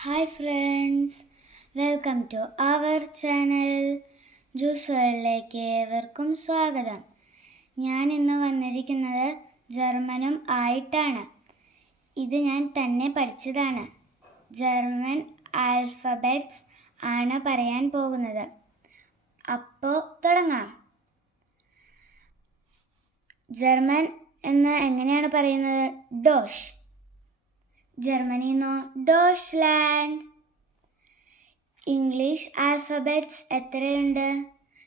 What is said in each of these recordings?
Hi friends, welcome to our channel. Juice വേൾഡിലേക്ക് ഏവർക്കും സ്വാഗതം. ഞാൻ ഇന്ന് വന്നിരിക്കുന്നത് ജർമ്മനും ആയിട്ടാണ്. ഇത് ഞാൻ തന്നെ പഠിച്ചതാണ്. ജർമ്മൻ ആൽഫബറ്റ്സ് ആണ് പറയാൻ പോകുന്നത്. അപ്പോൾ തുടങ്ങാം. ജർമ്മൻ എന്ന് എങ്ങനെയാണ് പറയുന്നത്? ഡോഷ്. ജർമ്മനിന്നോ ഡോച്ച്ലാൻഡ്. ഇംഗ്ലീഷ് ആൽഫബറ്റ്സ് എത്രയുണ്ട്?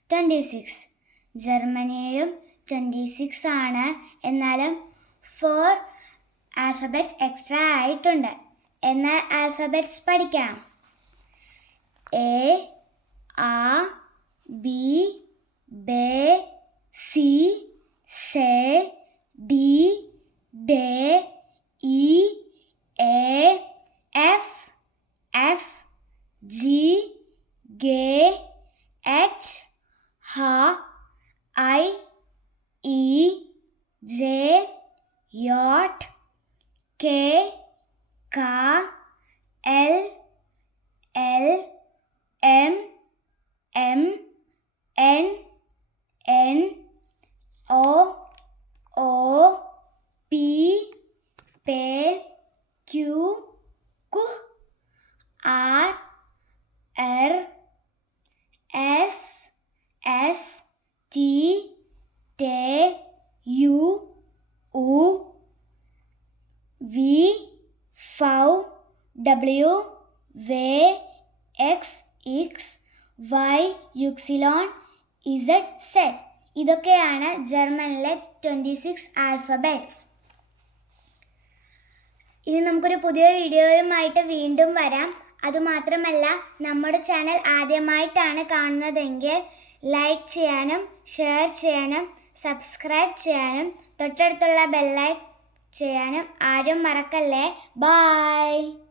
26. ജർമ്മനിയിലും 26 ആണ്. എന്നാലും 4 ആൽഫബറ്റ്സ് എക്സ്ട്രാ ആയിട്ടുണ്ട്. എന്നാൽ ആൽഫബറ്റ്സ് പഠിക്കാം. എ, ആ, B, bay, C, say, D, day, E, A, F, F, G, G, H, H, I, E, J, J, K, K, L, L, M, M, N, N, O, O, P, P, Q, Q, R, R, S, S, T, T, U, U, V, V, W, V, X, X, Y, Ypsilon, Z, Z. ഇതൊക്കെയാണ് ജർമ്മനിലെ 26 alphabets. ഇനി നമുക്കൊരു പുതിയ വീഡിയോയുമായിട്ട് വീണ്ടും വരാം. അതുമാത്രമല്ല, നമ്മുടെ channel ആദ്യമായിട്ടാണ് കാണുന്നതെങ്കിൽ ലൈക്ക് ചെയ്യാനും ഷെയർ ചെയ്യാനും സബ്സ്ക്രൈബ് ചെയ്യാനും തൊട്ടടുത്തുള്ള ബെല്ലൈക്കൺ ചെയ്യാനും ആരും മറക്കല്ലേ. ബൈ.